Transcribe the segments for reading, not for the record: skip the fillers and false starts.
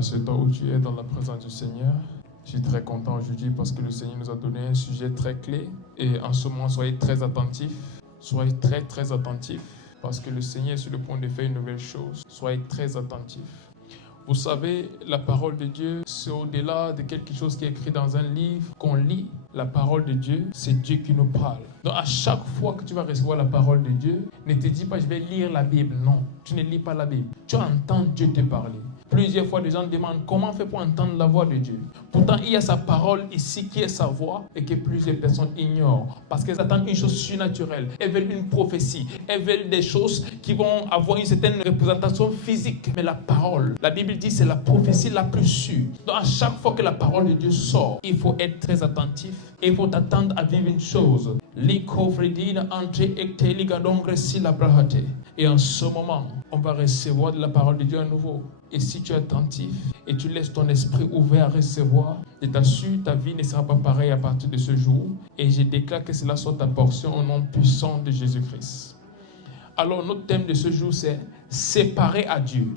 à ce temps où tu es dans la présence du Seigneur. Je suis très content aujourd'hui parce que le Seigneur nous a donné un sujet très clé. Et en ce moment, soyez très attentifs. Soyez très attentifs parce que le Seigneur est sur le point de faire une nouvelle chose. Soyez très attentifs. Vous savez, la parole de Dieu, c'est au-delà de quelque chose qui est écrit dans un livre qu'on lit. La parole de Dieu, c'est Dieu qui nous parle. Donc à chaque fois que tu vas recevoir la parole de Dieu, ne te dis pas je vais lire la Bible. Non, tu ne lis pas la Bible. Tu entends Dieu te parler. Plusieurs fois, les gens demandent comment on fait pour entendre la voix de Dieu. Pourtant, il y a sa parole ici qui est sa voix et que plusieurs personnes ignorent parce qu'elles attendent une chose surnaturelle. Elles veulent une prophétie. Elles veulent des choses qui vont avoir une certaine représentation physique. Mais la parole, la Bible dit, c'est la prophétie la plus sûre. Donc, à chaque fois que la parole de Dieu sort, il faut être très attentif et il faut attendre à vivre une chose. Et en ce moment, on va recevoir de la parole de Dieu à nouveau. Et si tu es attentif et tu laisses ton esprit ouvert à recevoir, je t'assure, ta vie ne sera pas pareille à partir de ce jour. Et je déclare que cela soit ta portion au nom puissant de Jésus-Christ. Alors, notre thème de ce jour, c'est séparé à Dieu.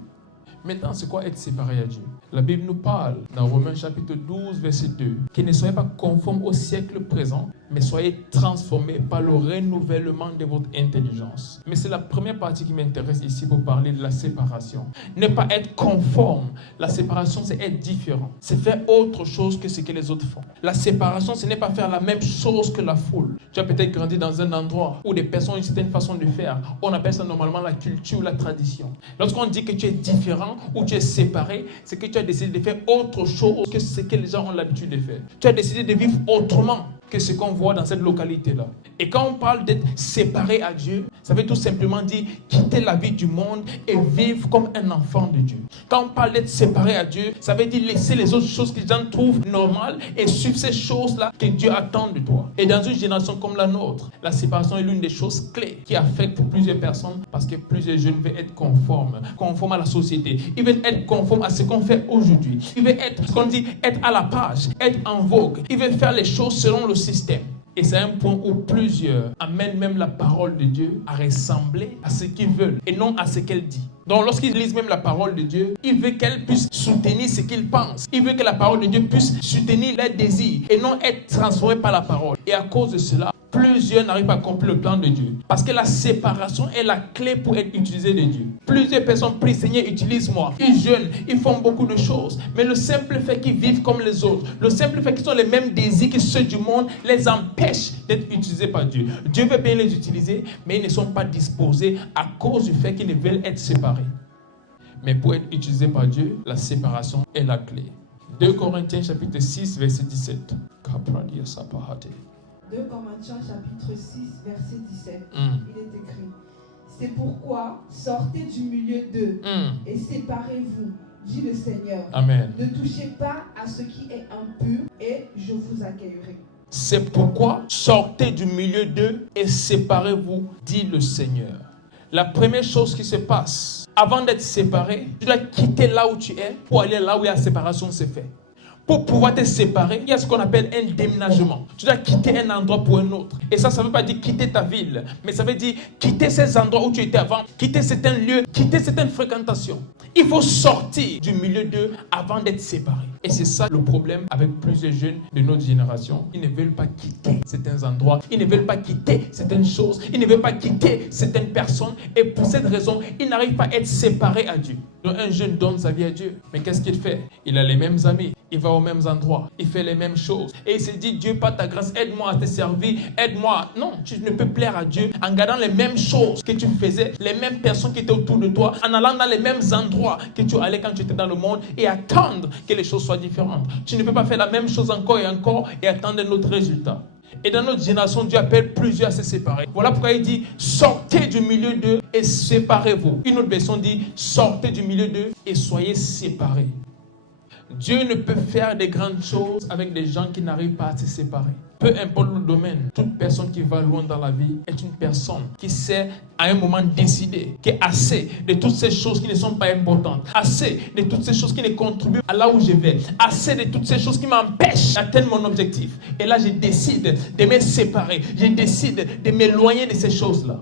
Maintenant, c'est quoi être séparé à Dieu? La Bible nous parle dans Romains chapitre 12, verset 2, que ne soyez pas conformes au siècle présent, mais soyez transformés par le renouvellement de votre intelligence. Mais c'est la première partie qui m'intéresse ici pour parler de la séparation. Ne pas être conforme. La séparation, c'est être différent. C'est faire autre chose que ce que les autres font. La séparation, ce n'est pas faire la même chose que la foule. Tu as peut-être grandi dans un endroit où des personnes ont une certaine façon de faire. On appelle ça normalement la culture ou la tradition. Lorsqu'on dit que tu es différent ou tu es séparé, c'est que tu as décidé de faire autre chose que ce que les gens ont l'habitude de faire. Tu as décidé de vivre autrement que ce qu'on voit dans cette localité-là. Et quand on parle d'être séparé à Dieu, ça veut tout simplement dire quitter la vie du monde et vivre comme un enfant de Dieu. Quand on parle d'être séparé à Dieu, ça veut dire laisser les autres choses que les gens trouvent normales et suivre ces choses-là que Dieu attend de toi. Et dans une génération comme la nôtre, la séparation est l'une des choses clés qui affecte plusieurs personnes parce que plusieurs jeunes veulent être conformes à la société. Ils veulent être conformes à ce qu'on fait aujourd'hui. Ils veulent être, ce qu'on dit, être à la page, être en vogue. Ils veulent faire les choses selon le système. Et c'est un point où plusieurs amènent même la parole de Dieu à ressembler à ce qu'ils veulent et non à ce qu'elle dit. Donc lorsqu'ils lisent même la parole de Dieu, ils veulent qu'elle puisse soutenir ce qu'ils pensent. Ils veulent que la parole de Dieu puisse soutenir leurs désirs et non être transformés par la parole. Et à cause de cela, plusieurs n'arrivent pas à accomplir le plan de Dieu. Parce que la séparation est la clé pour être utilisée de Dieu. Plusieurs personnes prient, Seigneur, utilise-moi. Ils jeûnent, ils font beaucoup de choses. Mais le simple fait qu'ils vivent comme les autres, le simple fait qu'ils ont les mêmes désirs que ceux du monde, les empêche d'être utilisés par Dieu. Dieu veut bien les utiliser, mais ils ne sont pas disposés à cause du fait qu'ils ne veulent être séparés. Mais pour être utilisés par Dieu, la séparation est la clé. 2 Corinthiens chapitre 6, verset 17. 2 Corinthiens chapitre 6, verset 17, il est écrit: c'est pourquoi sortez du milieu d'eux et séparez-vous, dit le Seigneur. Amen. Ne touchez pas à ce qui est impur et je vous accueillerai. C'est pourquoi sortez du milieu d'eux et séparez-vous, dit le Seigneur. La première chose qui se passe, avant d'être séparé, tu dois quitter là où tu es pour aller là où la séparation se fait. Pour pouvoir te séparer, il y a ce qu'on appelle un déménagement. Tu dois quitter un endroit pour un autre. Et ça ne veut pas dire quitter ta ville, mais ça veut dire quitter ces endroits où tu étais avant, quitter certains lieux, quitter certaines fréquentations. Il faut sortir du milieu d'eux avant d'être séparé. Et c'est ça le problème avec plusieurs jeunes de notre génération. Ils ne veulent pas quitter certains endroits, ils ne veulent pas quitter certaines choses, ils ne veulent pas quitter certaines personnes. Et pour cette raison, ils n'arrivent pas à être séparés à Dieu. Donc un jeune donne sa vie à Dieu. Mais qu'est-ce qu'il fait? Il a les mêmes amis, il va aux mêmes endroits, il fait les mêmes choses. Et il se dit, Dieu, par ta grâce, aide-moi à te servir, aide-moi. Non, tu ne peux plaire à Dieu en gardant les mêmes choses que tu faisais, les mêmes personnes qui étaient autour de toi, en allant dans les mêmes endroits que tu allais quand tu étais dans le monde et attendre que les choses soient différentes. Tu ne peux pas faire la même chose encore et attendre un autre résultat. Et dans notre génération, Dieu appelle plusieurs à se séparer. Voilà pourquoi il dit, sortez du milieu d'eux et séparez-vous. Une autre version dit, sortez du milieu d'eux et soyez séparés. Dieu ne peut faire de grandes choses avec des gens qui n'arrivent pas à se séparer. Peu importe le domaine, toute personne qui va loin dans la vie est une personne qui sait à un moment décider qu'est assez de toutes ces choses qui ne sont pas importantes, assez de toutes ces choses qui ne contribuent à là où je vais, assez de toutes ces choses qui m'empêchent d'atteindre mon objectif. Et là, je décide de me séparer, je décide de m'éloigner de ces choses-là.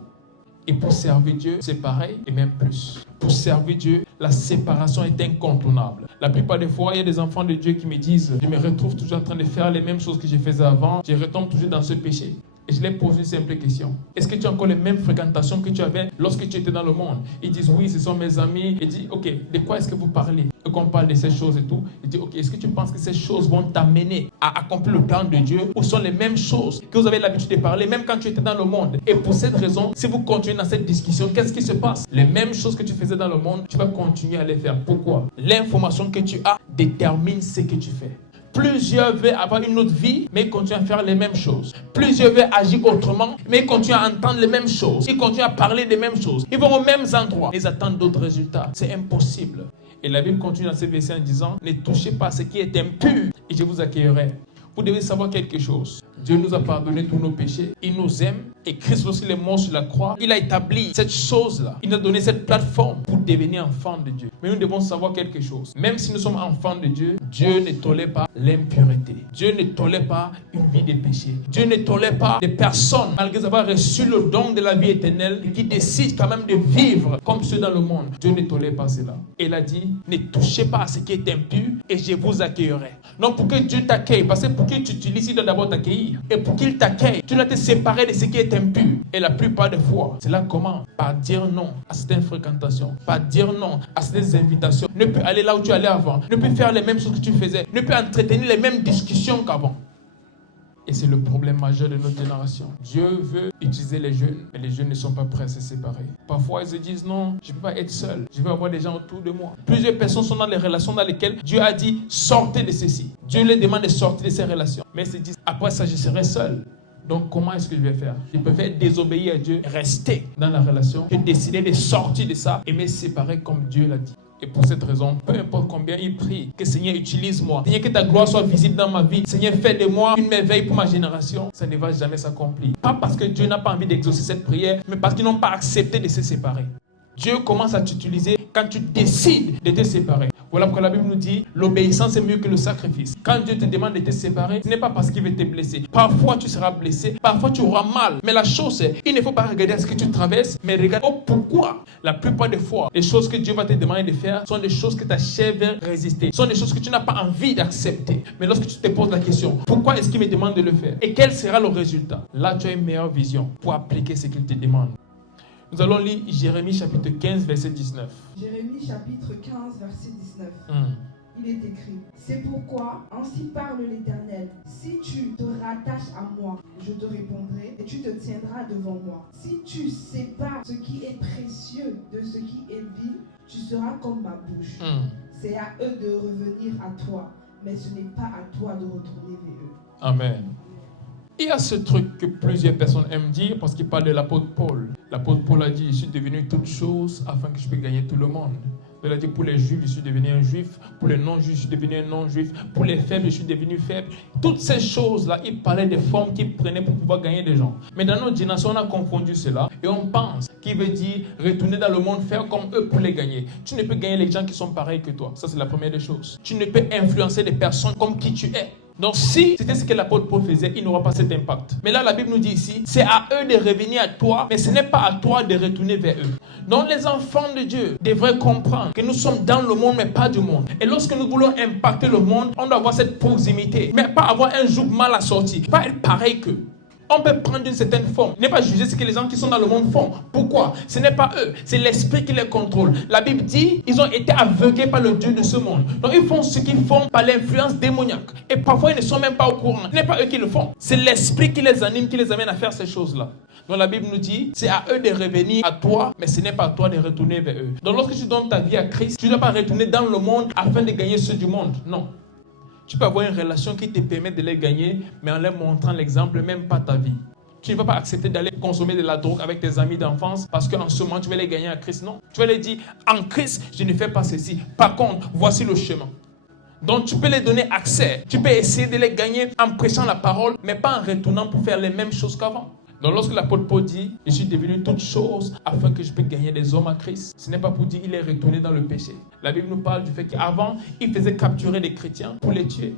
Et pour servir Dieu, c'est pareil et même plus. Pour servir Dieu, la séparation est incontournable. La plupart des fois, il y a des enfants de Dieu qui me disent « Je me retrouve toujours en train de faire les mêmes choses que je faisais avant. Je retombe toujours dans ce péché. » Et je leur pose une simple question. Est-ce que tu as encore les mêmes fréquentations que tu avais lorsque tu étais dans le monde? Ils disent oui, ce sont mes amis. Et dit ok, de quoi est-ce que vous parlez? Et qu'on parle de ces choses et tout. Il dit ok, est-ce que tu penses que ces choses vont t'amener à accomplir le plan de Dieu? Ou sont les mêmes choses que vous avez l'habitude de parler même quand tu étais dans le monde? Et pour cette raison, si vous continuez dans cette discussion, qu'est-ce qui se passe? Les mêmes choses que tu faisais dans le monde, tu vas continuer à les faire. Pourquoi? L'information que tu as détermine ce que tu fais. Plusieurs veulent avoir une autre vie, mais ils continuent à faire les mêmes choses. Plusieurs veulent agir autrement, mais ils continuent à entendre les mêmes choses. Ils continuent à parler des mêmes choses. Ils vont aux mêmes endroits, mais ils attendent d'autres résultats. C'est impossible. Et la Bible continue dans ces versets en disant « Ne touchez pas à ce qui est impur, et je vous accueillerai. » Vous devez savoir quelque chose. Dieu nous a pardonné tous nos péchés. Il nous aime. Et Christ, lorsqu'il est mort sur la croix, il a établi cette chose-là. Il nous a donné cette plateforme pour devenir enfants de Dieu. Mais nous devons savoir quelque chose. Même si nous sommes enfants de Dieu, Dieu ne tolère pas l'impureté. Dieu ne tolère pas une vie de péché. Dieu ne tolère pas des personnes, malgré avoir reçu le don de la vie éternelle, qui décident quand même de vivre comme ceux dans le monde. Dieu ne tolère pas cela. Et il a dit, ne touchez pas à ce qui est impur et je vous accueillerai. Non, pour que Dieu t'accueille, parce que pour qu'il t'utilise, il doit d'abord t'accueillir. Et pour qu'il t'accueille, tu dois te séparer de ce qui est impur. Et la plupart des fois, cela commence par dire non à certaines fréquentations, par dire non à certaines invitations. Ne plus aller là où tu allais avant, ne plus faire les mêmes choses que tu faisais, ne plus entretenir les mêmes discussions qu'avant. Et c'est le problème majeur de notre génération. Dieu veut utiliser les jeunes, mais les jeunes ne sont pas prêts à se séparer. Parfois, ils se disent non, je ne peux pas être seul, je veux avoir des gens autour de moi. Plusieurs personnes sont dans les relations dans lesquelles Dieu a dit sortez de ceci. Dieu les demande de sortir de ces relations. Mais ils se disent après ça, je serai seul. Donc, comment est-ce que je vais faire? Je préfère désobéir à Dieu, rester dans la relation et décider de sortir de ça et me séparer comme Dieu l'a dit. Et pour cette raison, peu importe combien il prie, que Seigneur utilise-moi, Seigneur que ta gloire soit visible dans ma vie, Seigneur fais de moi une merveille pour ma génération, ça ne va jamais s'accomplir. Pas parce que Dieu n'a pas envie d'exaucer cette prière, mais parce qu'ils n'ont pas accepté de se séparer. Dieu commence à t'utiliser quand tu décides de te séparer. Voilà pourquoi la Bible nous dit l'obéissance est mieux que le sacrifice. Quand Dieu te demande de te séparer, ce n'est pas parce qu'il veut te blesser. Parfois tu seras blessé, parfois tu auras mal. Mais la chose c'est, il ne faut pas regarder ce que tu traverses, mais regarde pourquoi. La plupart des fois, les choses que Dieu va te demander de faire sont des choses que ta chair veut résister. Sont des choses que tu n'as pas envie d'accepter. Mais lorsque tu te poses la question, pourquoi est-ce qu'il me demande de le faire? Et quel sera le résultat? Là, tu as une meilleure vision pour appliquer ce qu'il te demande. Nous allons lire Jérémie chapitre 15, verset 19. Jérémie chapitre 15, verset 19. Il est écrit, c'est pourquoi, ainsi parle l'Éternel, si tu te rattaches à moi, je te répondrai et tu te tiendras devant moi. Si tu sépares ce qui est précieux de ce qui est vil, tu seras comme ma bouche. C'est à eux de revenir à toi, mais ce n'est pas à toi de retourner vers eux. Amen. Il y a ce truc que plusieurs personnes aiment dire parce qu'il parle de l'apôtre Paul. L'apôtre Paul a dit, je suis devenu toute chose afin que je puisse gagner tout le monde. Il a dit, pour les juifs, je suis devenu un juif. Pour les non-juifs, je suis devenu un non-juif. Pour les faibles, je suis devenu faible. Toutes ces choses-là, il parlait des formes qu'il prenait pour pouvoir gagner des gens. Mais dans notre génération, on a confondu cela et on pense qu'il veut dire retourner dans le monde, faire comme eux pour les gagner. Tu ne peux gagner les gens qui sont pareils que toi. Ça, c'est la première des choses. Tu ne peux influencer des personnes comme qui tu es. Donc si c'était ce que l'apôtre Paul faisait, il n'aura pas cet impact. Mais là, la Bible nous dit ici, c'est à eux de revenir à toi, mais ce n'est pas à toi de retourner vers eux. Donc les enfants de Dieu devraient comprendre que nous sommes dans le monde, mais pas du monde. Et lorsque nous voulons impacter le monde, on doit avoir cette proximité, mais pas avoir un joug mal assorti, pas être pareil qu'eux. On peut prendre une certaine forme, ne pas juger ce que les gens qui sont dans le monde font. Pourquoi? Ce n'est pas eux, c'est l'esprit qui les contrôle. La Bible dit, ils ont été aveuglés par le Dieu de ce monde. Donc ils font ce qu'ils font par l'influence démoniaque. Et parfois ils ne sont même pas au courant. Ce n'est pas eux qui le font. C'est l'esprit qui les anime, qui les amène à faire ces choses-là. Donc la Bible nous dit, c'est à eux de revenir à toi, mais ce n'est pas à toi de retourner vers eux. Donc lorsque tu donnes ta vie à Christ, tu ne dois pas retourner dans le monde afin de gagner ceux du monde. Non. Tu peux avoir une relation qui te permet de les gagner, mais en leur montrant l'exemple, même pas ta vie. Tu ne vas pas accepter d'aller consommer de la drogue avec tes amis d'enfance parce qu'en ce moment, tu vas les gagner à Christ. Non. Tu vas les dire, en Christ, je ne fais pas ceci. Par contre, voici le chemin. Donc, tu peux les donner accès. Tu peux essayer de les gagner en prêchant la parole, mais pas en retournant pour faire les mêmes choses qu'avant. Donc, lorsque l'apôtre Paul dit, je suis devenu toute chose afin que je puisse gagner des hommes à Christ, ce n'est pas pour dire qu'il est retourné dans le péché. La Bible nous parle du fait qu'avant, il faisait capturer des chrétiens pour les tuer.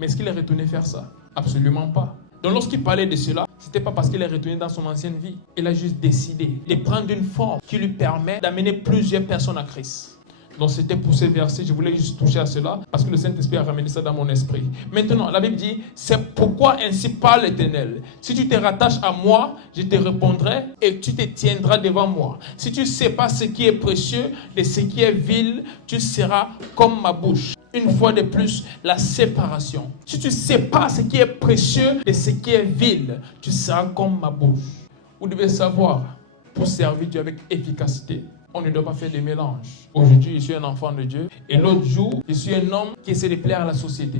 Mais est-ce qu'il est retourné faire ça? Absolument pas. Donc, lorsqu'il parlait de cela, Ce n'était pas parce qu'il est retourné dans son ancienne vie. Il a juste décidé de prendre une forme qui lui permet d'amener plusieurs personnes à Christ. Donc c'était pour ce verset, je voulais juste toucher à cela parce que le Saint-Esprit a ramené ça dans mon esprit. Maintenant, la Bible dit, c'est pourquoi ainsi parle l'Éternel. Si tu te rattaches à moi, je te répondrai et tu te tiendras devant moi. Si tu ne sais pas ce qui est précieux et ce qui est vil, tu seras comme ma bouche. Une fois de plus, la séparation. Si tu ne sais pas ce qui est précieux et ce qui est vil, tu seras comme ma bouche. Vous devez savoir, pour servir Dieu avec efficacité, on ne doit pas faire des mélanges. Aujourd'hui, je suis un enfant de Dieu et l'autre jour, je suis un homme qui essaie de plaire à la société.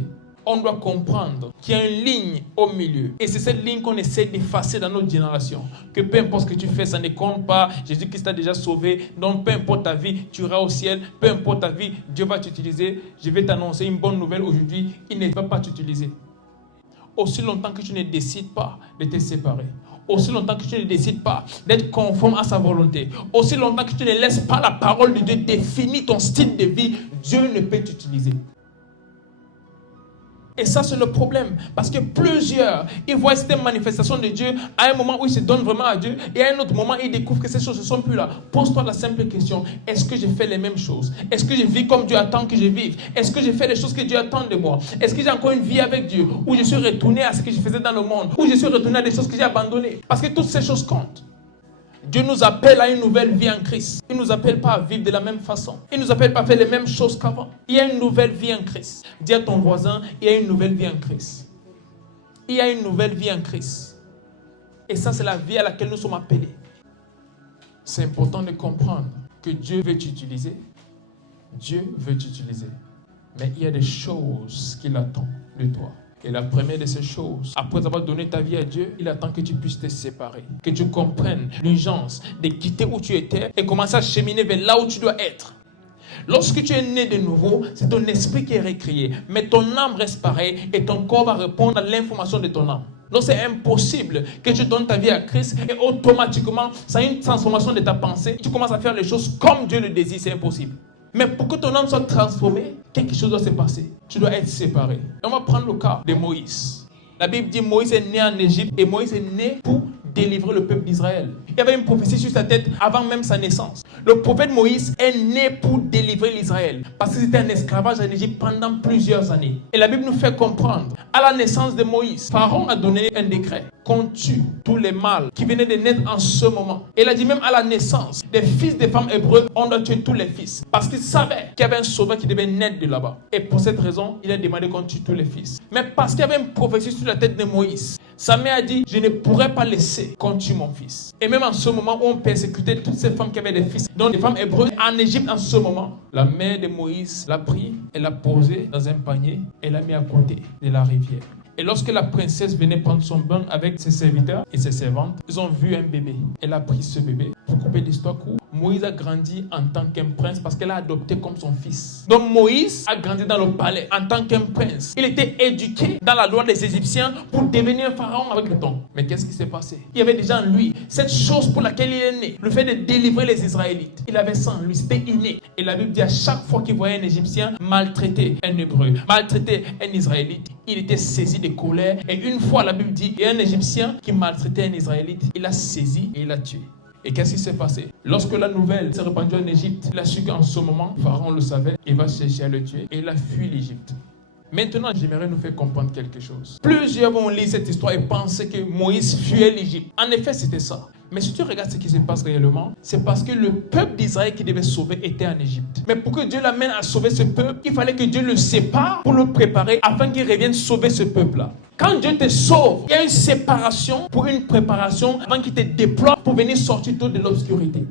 On doit comprendre qu'il y a une ligne au milieu. Et c'est cette ligne qu'on essaie d'effacer dans notre génération. Que peu importe ce que tu fais, ça ne compte pas. Jésus-Christ t'a déjà sauvé. Donc peu importe ta vie, tu iras au ciel. Peu importe ta vie, Dieu va t'utiliser. Je vais t'annoncer une bonne nouvelle aujourd'hui. Il ne va pas t'utiliser. Aussi longtemps que tu ne décides pas de te séparer. Aussi longtemps que tu ne décides pas d'être conforme à sa volonté. Aussi longtemps que tu ne laisses pas la parole de Dieu définir ton style de vie, Dieu ne peut t'utiliser. Et ça, c'est le problème. Parce que plusieurs, ils voient cette manifestation de Dieu à un moment où ils se donnent vraiment à Dieu. Et à un autre moment, ils découvrent que ces choses ne sont plus là. Pose-toi la simple question. Est-ce que je fais les mêmes choses? Est-ce que je vis comme Dieu attend que je vive? Est-ce que je fais les choses que Dieu attend de moi? Est-ce que j'ai encore une vie avec Dieu? Ou je suis retourné à ce que je faisais dans le monde? Ou je suis retourné à des choses que j'ai abandonnées? Parce que toutes ces choses comptent. Dieu nous appelle à une nouvelle vie en Christ. Il ne nous appelle pas à vivre de la même façon. Il ne nous appelle pas à faire les mêmes choses qu'avant. Il y a une nouvelle vie en Christ. Dis à ton voisin, il y a une nouvelle vie en Christ. Il y a une nouvelle vie en Christ. Et ça, c'est la vie à laquelle nous sommes appelés. C'est important de comprendre que Dieu veut t'utiliser. Dieu veut t'utiliser. Mais il y a des choses qu'il attend de toi. Et la première de ces choses, après avoir donné ta vie à Dieu, il attend que tu puisses te séparer. Que tu comprennes l'urgence de quitter où tu étais et commencer à cheminer vers là où tu dois être. Lorsque tu es né de nouveau, c'est ton esprit qui est récréé. Mais ton âme reste pareille et ton corps va répondre à l'information de ton âme. Donc c'est impossible que tu donnes ta vie à Christ et automatiquement, ça a une transformation de ta pensée. Tu commences à faire les choses comme Dieu le désire, c'est impossible. Mais pour que ton âme soit transformée, quelque chose doit se passer. Tu dois être séparé. On va prendre le cas de Moïse. La Bible dit que Moïse est né en Égypte et Moïse est né pour délivrer le peuple d'Israël. Il y avait une prophétie sur sa tête avant même sa naissance. Le prophète Moïse est né pour délivrer l'Israël parce que c'était un esclavage en Égypte pendant plusieurs années. Et la Bible nous fait comprendre, à la naissance de Moïse, Pharaon a donné un décret qu'on tue tous les mâles qui venaient de naître en ce moment. Et il a dit même à la naissance des fils des femmes hébreues, on doit tuer tous les fils. Parce qu'il savait qu'il y avait un sauveur qui devait naître de là-bas. Et pour cette raison, il a demandé qu'on tue tous les fils. Mais parce qu'il y avait une prophétie sur la tête de Moïse, sa mère a dit, je ne pourrais pas laisser qu'on tue mon fils. Et même en ce moment où on persécutait toutes ces femmes qui avaient des fils, donc des femmes hébreues en Égypte en ce moment, la mère de Moïse l'a pris, elle l'a posé dans un panier et l'a mis à côté de la rivière. Et lorsque la princesse venait prendre son bain avec ses serviteurs et ses servantes, ils ont vu un bébé. Elle a pris ce bébé. Pour couper l'histoire courte, Moïse a grandi en tant qu'un prince parce qu'elle a adopté comme son fils. Donc Moïse a grandi dans le palais en tant qu'un prince. Il était éduqué dans la loi des Égyptiens pour devenir un pharaon avec le temps. Mais qu'est-ce qui s'est passé? Il y avait déjà en lui cette chose pour laquelle il est né. Le fait de délivrer les Israélites. Il avait ça en lui, c'était inné. Et la Bible dit à chaque fois qu'il voyait un Égyptien maltraiter un Hébreu, maltraiter un Israélite, il était saisi de colère. Et une fois, la Bible dit, il y a un Égyptien qui maltraitait un Israélite. Il l'a saisi et il l'a tué. Et qu'est-ce qui s'est passé? Lorsque la nouvelle s'est répandue en Égypte, il a su qu'en ce moment, Pharaon le savait, il va chercher à le tuer. Et il a fui l'Égypte. Maintenant, j'aimerais nous faire comprendre quelque chose. Plusieurs vont lire cette histoire et penser que Moïse fuyait l'Égypte. En effet, c'était ça. Mais si tu regardes ce qui se passe réellement, c'est parce que le peuple d'Israël qui devait sauver était en Égypte. Mais pour que Dieu l'amène à sauver ce peuple, il fallait que Dieu le sépare pour le préparer afin qu'il revienne sauver ce peuple-là. Quand Dieu te sauve, il y a une séparation pour une préparation avant qu'il te déploie pour venir sortir tout de l'obscurité.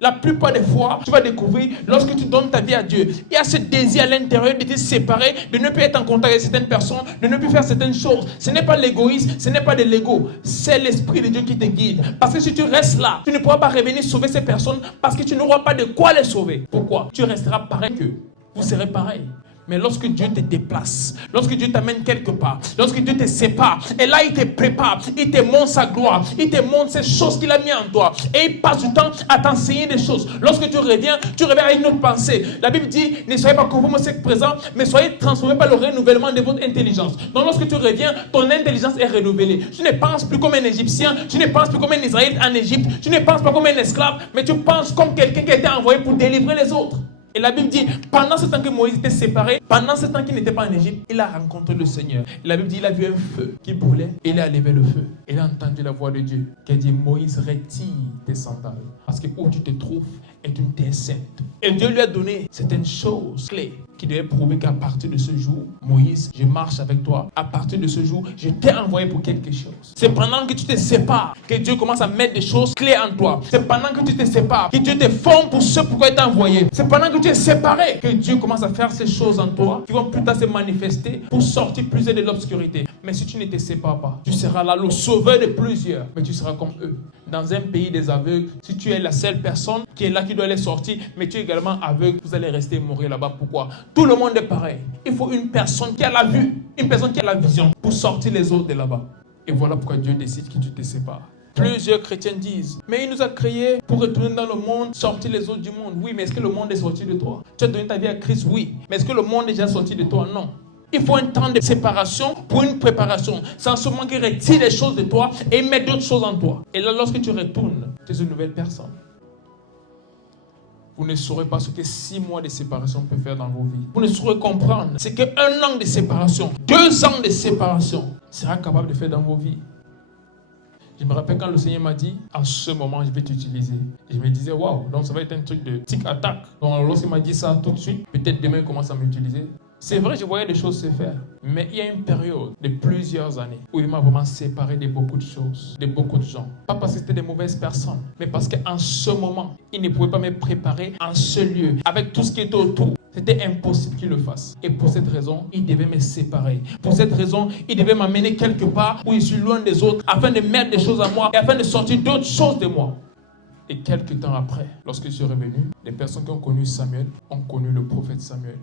La plupart des fois, tu vas découvrir, lorsque tu donnes ta vie à Dieu, il y a ce désir à l'intérieur de te séparer, de ne plus être en contact avec certaines personnes, de ne plus faire certaines choses. Ce n'est pas l'égoïsme, ce n'est pas de l'ego, c'est l'Esprit de Dieu qui te guide. Parce que si tu restes là, tu ne pourras pas revenir sauver ces personnes parce que tu n'auras pas de quoi les sauver. Pourquoi? Tu resteras pareil qu'eux. Vous serez pareil. Mais lorsque Dieu te déplace, lorsque Dieu t'amène quelque part, lorsque Dieu te sépare, et là il te prépare, il te montre sa gloire, il te montre ces choses qu'il a mis en toi, et il passe du temps à t'enseigner des choses. Lorsque tu reviens avec une autre pensée. La Bible dit, ne soyez pas conformes au siècle présent, mais soyez transformés par le renouvellement de votre intelligence. Donc lorsque tu reviens, ton intelligence est renouvelée. Tu ne penses plus comme un Égyptien, tu ne penses plus comme un Israélite en Égypte, tu ne penses pas comme un esclave, mais tu penses comme quelqu'un qui a été envoyé pour délivrer les autres. Et la Bible dit, pendant ce temps que Moïse était séparé, pendant ce temps qu'il n'était pas en Égypte, il a rencontré le Seigneur. Et la Bible dit, il a vu un feu qui brûlait, et il a levé le feu. Et il a entendu la voix de Dieu qui a dit, Moïse, retire tes sandales, parce que où tu te trouves est une terre sainte. Et Dieu lui a donné certaines choses clés qui devaient prouver qu'à partir de ce jour, Moïse, je marche avec toi. À partir de ce jour, je t'ai envoyé pour quelque chose. C'est pendant que tu te sépares que Dieu commence à mettre des choses clés en toi. C'est pendant que tu te sépares que Dieu te forme pour ce pourquoi il t'a envoyé. C'est pendant que tu es séparé que Dieu commence à faire ces choses en toi qui vont plus tard se manifester pour sortir plusieurs de l'obscurité. Mais si tu ne te sépares pas, tu seras là le sauveur de plusieurs, mais tu seras comme eux. Dans un pays des aveugles, si tu es la seule personne qui est là, qui doit les sortir, mais tu es également aveugle, vous allez rester mourir là-bas. Pourquoi? Tout le monde est pareil. Il faut une personne qui a la vue, une personne qui a la vision pour sortir les autres de là-bas. Et voilà pourquoi Dieu décide que tu te sépares. Plusieurs chrétiens disent, mais il nous a créés pour retourner dans le monde, sortir les autres du monde. Oui, mais est-ce que le monde est sorti de toi? Tu as donné ta vie à Christ? Oui. Mais est-ce que le monde est déjà sorti de toi? Non. Il faut un temps de séparation pour une préparation. Sans seulement qu'il retire les choses de toi et mettre d'autres choses en toi. Et là, lorsque tu retournes, tu es une nouvelle personne. Vous ne saurez pas ce que 6 mois de séparation peut faire dans vos vies. Vous ne saurez comprendre ce que 1 an de séparation, 2 ans de séparation sera capable de faire dans vos vies. Je me rappelle quand le Seigneur m'a dit, en ce moment, je vais t'utiliser. Et je me disais, waouh, donc ça va être un truc de tic-attaque. Donc lorsqu'il m'a dit ça tout de suite, peut-être demain il commence à m'utiliser. C'est vrai, je voyais des choses se faire. Mais il y a une période de plusieurs années où il m'a vraiment séparé de beaucoup de choses, de beaucoup de gens. Pas parce que c'était des mauvaises personnes, mais parce qu'en ce moment, il ne pouvait pas me préparer en ce lieu, avec tout ce qui était autour. C'était impossible qu'il le fasse. Et pour cette raison, il devait me séparer. Pour cette raison, il devait m'amener quelque part où je suis loin des autres, afin de mettre des choses à moi et afin de sortir d'autres choses de moi. Et quelques temps après, lorsque je suis revenu, les personnes qui ont connu Samuel ont connu le prophète Samuel.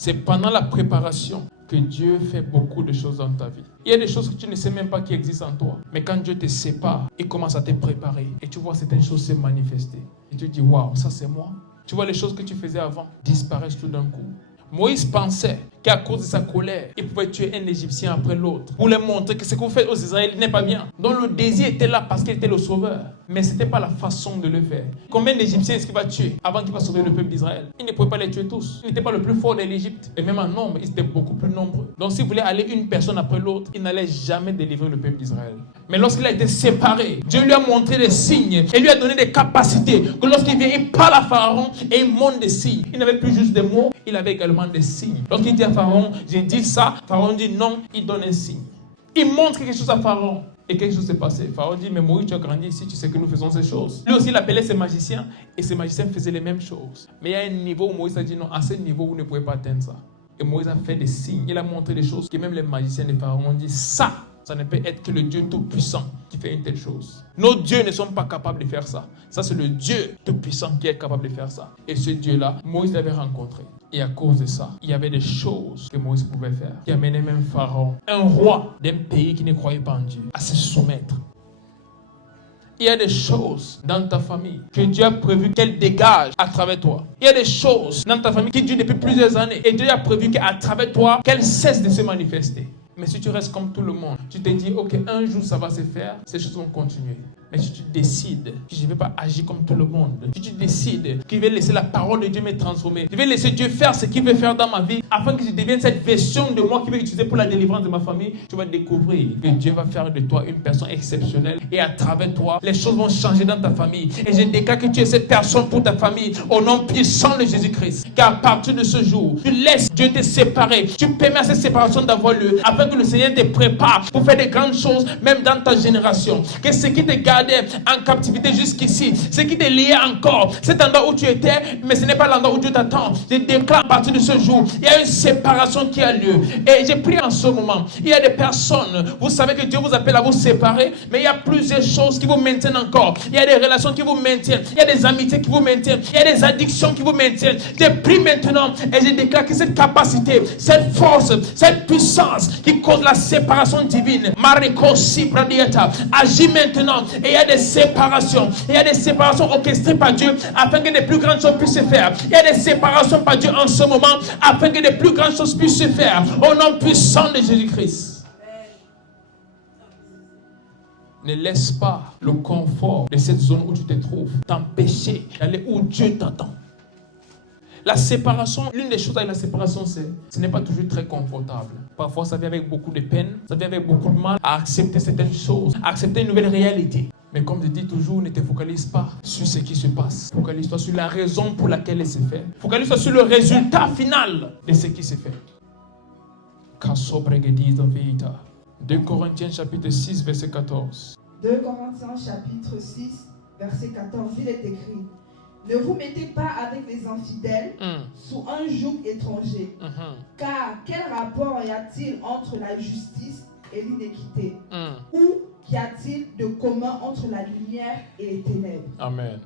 C'est pendant la préparation que Dieu fait beaucoup de choses dans ta vie. Il y a des choses que tu ne sais même pas qui existent en toi. Mais quand Dieu te sépare, il commence à te préparer. Et tu vois certaines choses se manifester. Et tu dis, waouh, ça c'est moi. Tu vois les choses que tu faisais avant disparaissent tout d'un coup. Moïse pensait qu'à cause de sa colère, il pouvait tuer un Égyptien après l'autre pour leur montrer que ce que vous faites aux Israélites n'est pas bien. Donc le désir était là parce qu'il était le sauveur. Mais ce n'était pas la façon de le faire. Combien d'Égyptiens est-ce qu'il va tuer avant qu'il va sauver le peuple d'Israël? Il ne pouvait pas les tuer tous. Il n'était pas le plus fort de l'Égypte. Et même en nombre, ils étaient beaucoup plus nombreux. Donc s'il voulait aller une personne après l'autre, il n'allait jamais délivrer le peuple d'Israël. Mais lorsqu'il a été séparé, Dieu lui a montré des signes et lui a donné des capacités. Que lorsqu'il vient, il parle à Pharaon et il montre des signes. Il n'avait plus juste des mots, il avait également des signes. Lorsqu'il dit à Pharaon, j'ai dit ça, Pharaon dit non, il donne un signe. Il montre quelque chose à Pharaon. Et quelque chose s'est passé. Pharaon dit, mais Moïse, tu as grandi ici, tu sais que nous faisons ces choses. Lui aussi, il appelait ses magiciens, et ses magiciens faisaient les mêmes choses. Mais il y a un niveau où Moïse a dit, non, à ce niveau, vous ne pouvez pas atteindre ça. Et Moïse a fait des signes. Il a montré des choses que même les magiciens de Pharaon ont dit, ça ne peut être que le Dieu Tout-Puissant qui fait une telle chose. Nos dieux ne sont pas capables de faire ça. Ça, c'est le Dieu Tout-Puissant qui est capable de faire ça. Et ce Dieu-là, Moïse l'avait rencontré. Et à cause de ça, il y avait des choses que Moïse pouvait faire, qui amenaient même Pharaon, un roi d'un pays qui ne croyait pas en Dieu, à se soumettre. Il y a des choses dans ta famille que Dieu a prévu qu'elle dégage à travers toi. Il y a des choses dans ta famille qui durent depuis plusieurs années et Dieu a prévu qu'à travers toi, qu'elles cessent de se manifester. Mais si tu restes comme tout le monde, tu te dis, ok, un jour ça va se faire, ces choses vont continuer. Mais si tu décides que je ne vais pas agir comme tout le monde, si tu décides que je vais laisser la parole de Dieu me transformer, je vais laisser Dieu faire ce qu'il veut faire dans ma vie, afin que je devienne cette version de moi qu'il veut utiliser pour la délivrance de ma famille, tu vas découvrir que Dieu va faire de toi une personne exceptionnelle et à travers toi, les choses vont changer dans ta famille. Et je déclare que tu es cette personne pour ta famille au nom puissant de Jésus-Christ. Qu'à partir de ce jour, tu laisses Dieu te séparer, tu permets à cette séparation d'avoir lieu, afin que le Seigneur te prépare pour faire de grandes choses, même dans ta génération. Que ce qui te garde gardé en captivité jusqu'ici, ce qui te liait encore, cet endroit où tu étais, mais ce n'est pas l'endroit où Dieu t'attend. Je déclare à partir de ce jour, il y a une séparation qui a lieu. Et j'ai pris en ce moment, il y a des personnes, vous savez que Dieu vous appelle à vous séparer, mais il y a plusieurs choses qui vous maintiennent encore. Il y a des relations qui vous maintiennent, il y a des amitiés qui vous maintiennent, il y a des addictions qui vous maintiennent. J'ai pris maintenant et je déclare que cette capacité, cette force, cette puissance qui cause la séparation divine, agit maintenant. Et il y a des séparations. Il y a des séparations orchestrées par Dieu afin que des plus grandes choses puissent se faire. Il y a des séparations par Dieu en ce moment afin que des plus grandes choses puissent se faire. Au nom puissant de Jésus-Christ. Ne laisse pas le confort de cette zone où tu te trouves t'empêcher d'aller où Dieu t'attend. La séparation, l'une des choses avec la séparation, ce n'est pas toujours très confortable. Parfois, ça vient avec beaucoup de peine, ça vient avec beaucoup de mal à accepter certaines choses, à accepter une nouvelle réalité. Mais comme je dis toujours, ne te focalise pas sur ce qui se passe. Focalise-toi sur la raison pour laquelle elle se fait. Focalise-toi sur le résultat final de ce qui se fait. 2 Corinthiens chapitre 6, verset 14. 2 Corinthiens chapitre 6, verset 14, il est écrit: ne vous mettez pas avec les infidèles sous un joug étranger. Car quel rapport y a-t-il entre la justice et l'iniquité? Ou qu'y a-t-il de commun entre la lumière et les ténèbres? Amen.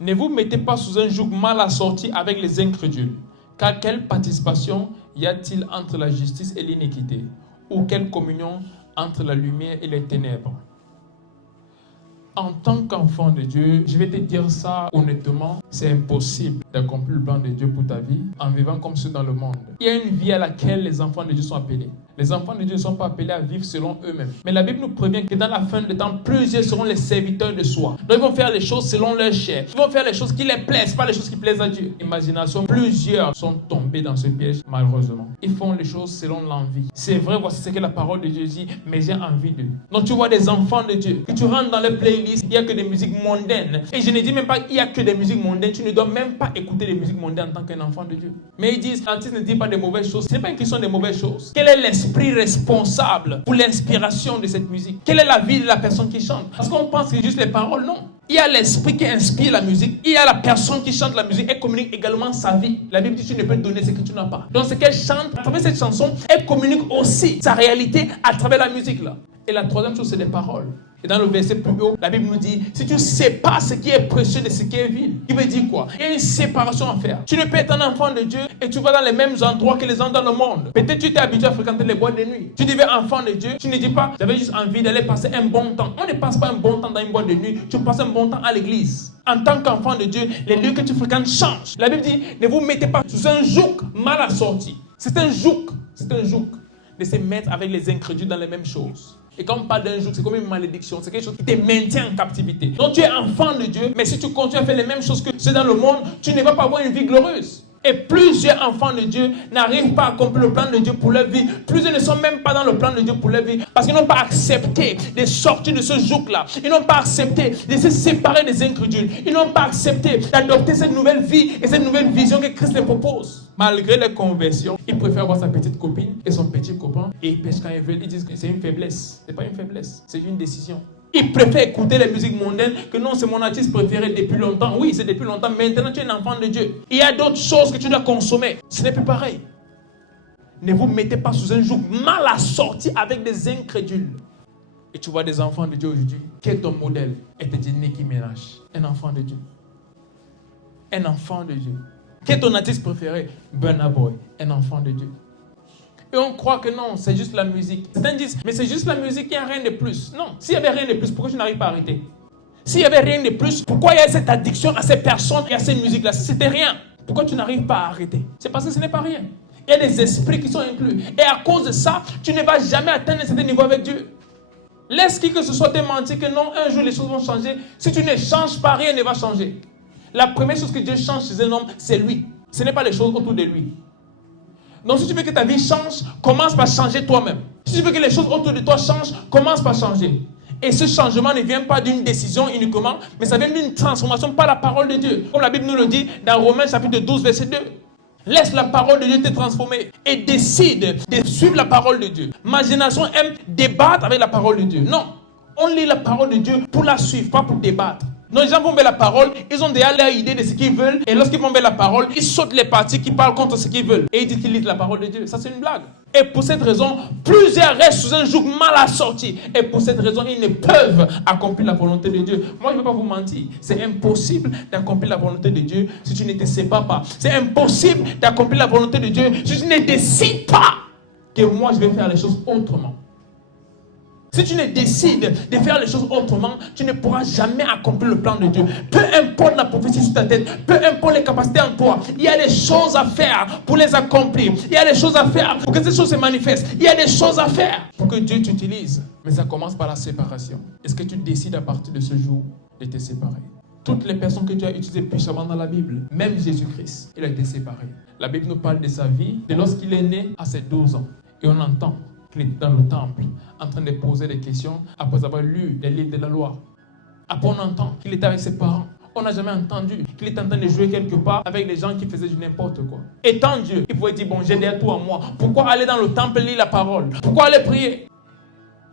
Ne vous mettez pas sous un joug mal assorti avec les incrédules. Car quelle participation y a-t-il entre la justice et l'iniquité? Ou quelle communion entre la lumière et les ténèbres? En tant qu'enfant de Dieu, je vais te dire ça honnêtement, c'est impossible d'accomplir le plan de Dieu pour ta vie en vivant comme ceux dans le monde. Il y a une vie à laquelle les enfants de Dieu sont appelés. Les enfants de Dieu ne sont pas appelés à vivre selon eux-mêmes. Mais la Bible nous prévient que dans la fin des temps, plusieurs seront les serviteurs de soi. Donc ils vont faire les choses selon leur chair. Ils vont faire les choses qui les plaisent, pas les choses qui plaisent à Dieu. Imagination, plusieurs sont tombés dans ce piège, malheureusement. Ils font les choses selon l'envie. C'est vrai, voici ce que la parole de Dieu dit, mais j'ai envie d'eux. Donc tu vois des enfants de Dieu, que tu rentres dans les playlists, il n'y a que des musiques mondaines. Et je ne dis même pas qu'il n'y a que des musiques mondaines. Tu ne dois même pas écouter des musiques mondaines en tant qu'un enfant de Dieu. Mais ils disent, l'artiste ne dit pas de mauvaises choses. Ce n'est pas une question de mauvaises choses. Quel est l'esprit responsable pour l'inspiration de cette musique? Quelle est la vie de la personne qui chante? Parce qu'on pense que c'est juste les paroles, non. Il y a l'esprit qui inspire la musique. Il y a la personne qui chante la musique et communique également sa vie. La Bible dit que tu ne peux donner ce que tu n'as pas. Donc ce qu'elle chante, à travers cette chanson, elle communique aussi sa réalité à travers la musique là. Et la troisième chose, c'est les paroles. Et dans le verset plus haut, la Bible nous dit, si tu ne sais pas ce qui est précieux de ce qui est vil, il veut dire quoi? Il y a une séparation à faire. Tu ne peux être un enfant de Dieu et tu vas dans les mêmes endroits que les gens dans le monde. Peut-être tu t'es habitué à fréquenter les boîtes de nuit. Tu deviens enfant de Dieu, tu ne dis pas, j'avais juste envie d'aller passer un bon temps. On ne passe pas un bon temps dans une boîte de nuit, tu passes un bon temps à l'église. En tant qu'enfant de Dieu, les lieux que tu fréquentes changent. La Bible dit, ne vous mettez pas sous un joug mal assorti. C'est un joug de se mettre avec les incrédules dans les mêmes choses. Et quand on parle d'un joug, c'est comme une malédiction. C'est quelque chose qui te maintient en captivité. Donc tu es enfant de Dieu, mais si tu continues à faire les mêmes choses que ceux dans le monde, tu ne vas pas avoir une vie glorieuse. Et plusieurs enfants de Dieu n'arrivent pas à accomplir le plan de Dieu pour leur vie. Plusieurs ne sont même pas dans le plan de Dieu pour leur vie. Parce qu'ils n'ont pas accepté de sortir de ce joug-là. Ils n'ont pas accepté de se séparer des incrédules. Ils n'ont pas accepté d'adopter cette nouvelle vie et cette nouvelle vision que Christ les propose. Malgré les conversions, ils préfèrent avoir sa petite copine et son petit copain. Et ils pêchent quand ils veulent. Ils disent que c'est une faiblesse. Ce n'est pas une faiblesse, c'est une décision. Ils préfèrent écouter les musiques mondaines que non, c'est mon artiste préféré depuis longtemps. Oui, c'est depuis longtemps. Maintenant, tu es un enfant de Dieu. Il y a d'autres choses que tu dois consommer. Ce n'est plus pareil. Ne vous mettez pas sous un joug mal assorti avec des incrédules. Et tu vois des enfants de Dieu aujourd'hui. Quel est ton modèle? Et te dit Nicki Minaj. Un enfant de Dieu. Un enfant de Dieu. Quel est ton artiste préféré? Burna Boy. Un enfant de Dieu. Et on croit que non, c'est juste la musique. Certains disent, mais c'est juste la musique, il n'y a rien de plus. Non, s'il n'y avait rien de plus, pourquoi tu n'arrives pas à arrêter? S'il n'y avait rien de plus, pourquoi il y a cette addiction à ces personnes et à ces musiques-là? Si c'était rien, pourquoi tu n'arrives pas à arrêter? C'est parce que ce n'est pas rien. Il y a des esprits qui sont inclus. Et à cause de ça, tu ne vas jamais atteindre un certain niveau avec Dieu. Laisse qui que ce soit te mentir que non, un jour les choses vont changer. Si tu ne changes pas, rien ne va changer. La première chose que Dieu change chez un homme, c'est lui. Ce n'est pas les choses autour de lui. Donc si tu veux que ta vie change, commence par changer toi-même. Si tu veux que les choses autour de toi changent, commence par changer. Et ce changement ne vient pas d'une décision uniquement, mais ça vient d'une transformation par la parole de Dieu. Comme la Bible nous le dit dans Romains chapitre 12, verset 2. Laisse la parole de Dieu te transformer et décide de suivre la parole de Dieu. Ma génération aime débattre avec la parole de Dieu. Non. On lit la parole de Dieu pour la suivre, pas pour débattre. Non, les gens vont vers la parole, ils ont déjà leur idée de ce qu'ils veulent, et lorsqu'ils vont vers la parole, ils sautent les parties qui parlent contre ce qu'ils veulent. Et ils disent qu'ils lisent la parole de Dieu. Ça, c'est une blague. Et pour cette raison, plusieurs restent sous un joug mal assorti. Et pour cette raison, ils ne peuvent accomplir la volonté de Dieu. Moi, je ne vais pas vous mentir. C'est impossible d'accomplir la volonté de Dieu si tu ne te sépares pas. C'est impossible d'accomplir la volonté de Dieu si tu ne décides pas que moi, je vais faire les choses autrement. Si tu ne décides de faire les choses autrement, tu ne pourras jamais accomplir le plan de Dieu. Peu importe la prophétie sur ta tête, peu importe les capacités en toi, il y a des choses à faire pour les accomplir. Il y a des choses à faire pour que ces choses se manifestent. Il y a des choses à faire pour que Dieu t'utilise. Mais ça commence par la séparation. Est-ce que tu décides à partir de ce jour de te séparer? Toutes les personnes que Dieu a utilisées puissamment dans la Bible, même Jésus-Christ, il a été séparé. La Bible nous parle de sa vie, de lorsqu'il est né à ses 12 ans. Et on entend qu'il est dans le temple, en train de poser des questions après avoir lu les livres de la loi. Après, on entend qu'il était avec ses parents. On n'a jamais entendu qu'il était en train de jouer quelque part avec les gens qui faisaient du n'importe quoi. Étant Dieu, il pouvait dire, bon, j'ai derrière tout à moi. Pourquoi aller dans le temple lire la parole? Pourquoi aller prier?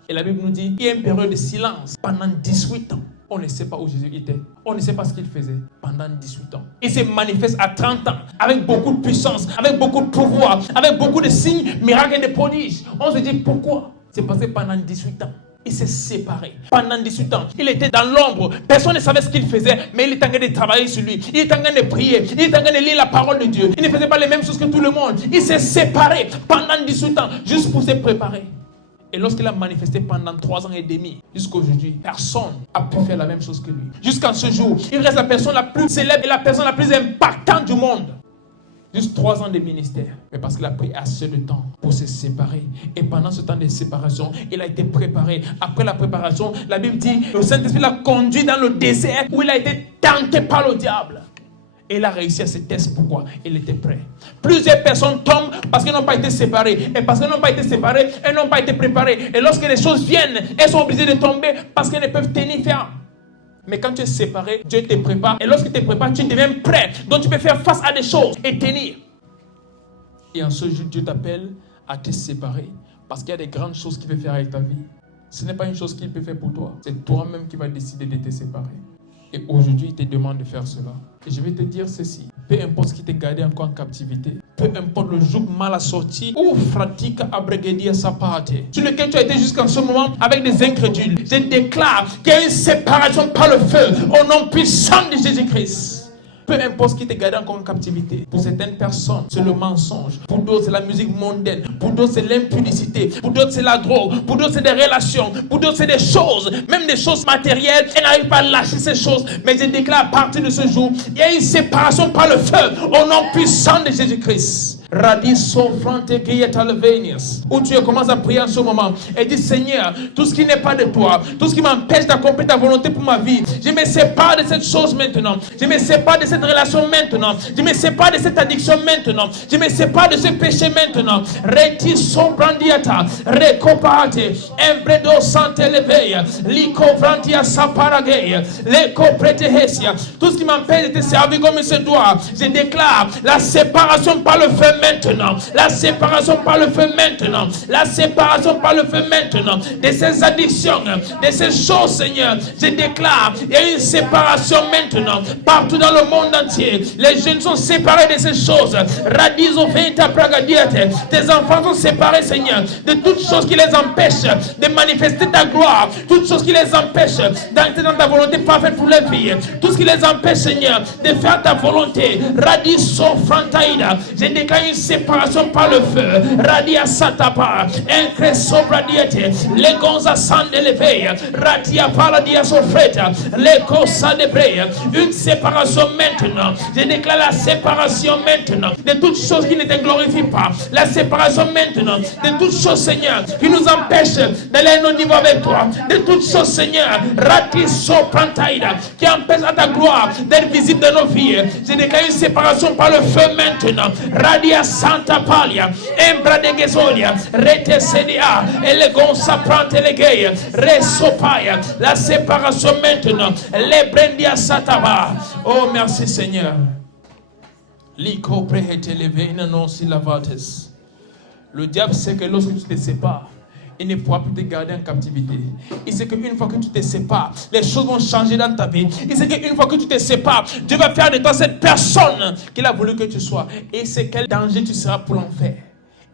Et la Bible nous dit, il y a une période de silence pendant 18 ans. On ne sait pas où Jésus était. On ne sait pas ce qu'il faisait pendant 18 ans. Il se manifeste à 30 ans avec beaucoup de puissance, avec beaucoup de pouvoir, avec beaucoup de signes, miracles et de prodiges. On se dit pourquoi? C'est parce que pendant 18 ans, il s'est séparé. Pendant 18 ans, il était dans l'ombre. Personne ne savait ce qu'il faisait, mais il était en train de travailler sur lui. Il était en train de prier. Il était en train de lire la parole de Dieu. Il ne faisait pas les mêmes choses que tout le monde. Il s'est séparé pendant 18 ans, juste pour se préparer. Et lorsqu'il a manifesté pendant 3 ans et demi, jusqu'à aujourd'hui, personne n'a pu faire la même chose que lui. Jusqu'à ce jour, il reste la personne la plus célèbre et la personne la plus impactante du monde. Juste 3 ans de ministère. Mais parce qu'il a pris assez de temps pour se séparer. Et pendant ce temps de séparation, il a été préparé. Après la préparation, la Bible dit, le Saint-Esprit l'a conduit dans le désert où il a été tenté par le diable. Et il a réussi à ce test. Pourquoi? Il était prêt. Plusieurs personnes tombent parce qu'elles n'ont pas été séparées. Et parce qu'elles n'ont pas été séparées, elles n'ont pas été préparées. Et lorsque les choses viennent, elles sont obligées de tomber parce qu'elles ne peuvent tenir ferme. Mais quand tu es séparé, Dieu te prépare. Et lorsque tu te prépares, tu deviens prêt. Donc tu peux faire face à des choses et tenir. Et en ce jour, Dieu t'appelle à te séparer. Parce qu'il y a des grandes choses qu'il veut faire avec ta vie. Ce n'est pas une chose qu'il peut faire pour toi. C'est toi-même qui vas décider de te séparer. Et aujourd'hui, il te demande de faire cela. Et je vais te dire ceci. Peu importe ce qui t'a gardé encore en captivité, peu importe le joug mal assorti ou fratique abregedia sapate, sur lequel tu as été jusqu'en ce moment avec des incrédules, je déclare qu'il y a une séparation par le feu au nom puissant de Jésus-Christ. Peu importe ce qui te garde encore en captivité. Pour certaines personnes, c'est le mensonge. Pour d'autres, c'est la musique mondaine. Pour d'autres, c'est l'impudicité. Pour d'autres, c'est la drogue. Pour d'autres, c'est des relations. Pour d'autres, c'est des choses. Même des choses matérielles. Elles n'arrivent pas à lâcher ces choses. Mais je déclare à partir de ce jour, il y a une séparation par le feu au nom puissant de Jésus-Christ. Où tu commences à prier en ce moment et dis, Seigneur, tout ce qui n'est pas de toi, tout ce qui m'empêche d'accomplir ta volonté pour ma vie, je me sépare de cette chose maintenant, je me sépare de cette relation maintenant, je me sépare de cette addiction maintenant, je me sépare de ce péché maintenant. Reti sobrandiata, recopate, embredo sante leveia, lico brandia saparageia, leco pretehesia. Tout ce qui m'empêche de te servir comme il se doit, je déclare la séparation par le feu maintenant, la séparation par le feu maintenant, la séparation par le feu maintenant de ces addictions, de ces choses, Seigneur. Je déclare, il y a une séparation maintenant partout dans le monde entier. Les jeunes sont séparés de ces choses. Radizo venta pragadiate. Tes enfants sont séparés, Seigneur, de toutes choses qui les empêchent de manifester ta gloire, toutes choses qui les empêchent d'entrer dans ta volonté parfaite pour leur vie, tout ce qui les empêche, Seigneur, de faire ta volonté. Radiso frantaïda. Je déclare une séparation par le feu. Radia satapa, increso radiate, les gonza san de l'éveil, radia paladia sofreta, les cosa de breya. Une séparation maintenant. Je déclare la séparation maintenant de toutes choses qui ne te glorifient pas. La séparation maintenant de toutes choses, Seigneur, qui nous empêchent d'aller à nos niveaux avec toi. De toutes choses, Seigneur, rati soprantaïda, qui empêchent à ta gloire d'être visible dans nos vies. Je déclare une séparation par le feu maintenant. Radia Santa Palia, Embra de Gezolia, Rete Sedia, Elegonsa Prantelegea, Resopaya, la séparation maintenant, les Brendia Sataba. Oh, merci Seigneur. Liko prehete levena non si lavates. Le diable sait que lorsque tu te sépares, il ne pourra plus te garder en captivité. Il sait qu'une fois que tu te sépares, les choses vont changer dans ta vie. Il sait qu'une fois que tu te sépares, Dieu va faire de toi cette personne qu'il a voulu que tu sois. Et il sait quel danger tu seras pour l'enfer.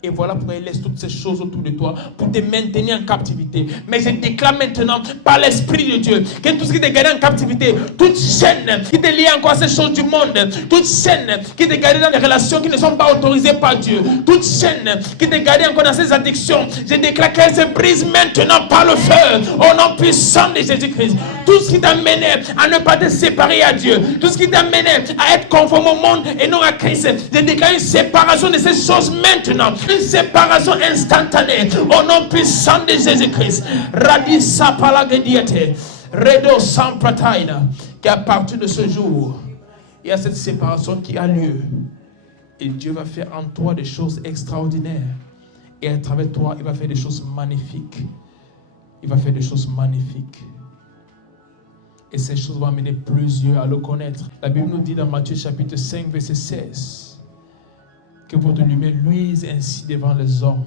Et voilà pourquoi il laisse toutes ces choses autour de toi pour te maintenir en captivité. Mais je déclare maintenant par l'Esprit de Dieu que tout ce qui te garde en captivité, toute chaîne qui te lie encore à ces choses du monde, toute chaîne qui te garde dans des relations qui ne sont pas autorisées par Dieu, toute chaîne qui te garde encore dans ces addictions, je déclare qu'elle se brise maintenant par le feu au nom puissant de Jésus-Christ. Tout ce qui t'a mené à ne pas te séparer à Dieu, tout ce qui t'a mené à être conforme au monde et non à Christ, je déclare une séparation de ces choses maintenant. Une séparation instantanée au nom puissant de Jésus-Christ. Radissa palagediete, redo samprataina. Qu'à partir de ce jour, il y a cette séparation qui a lieu. Et Dieu va faire en toi des choses extraordinaires. Et à travers toi, il va faire des choses magnifiques. Il va faire des choses magnifiques. Et ces choses vont amener plusieurs à le connaître. La Bible nous dit dans Matthieu chapitre 5, verset 16. Que votre lumière luise ainsi devant les hommes,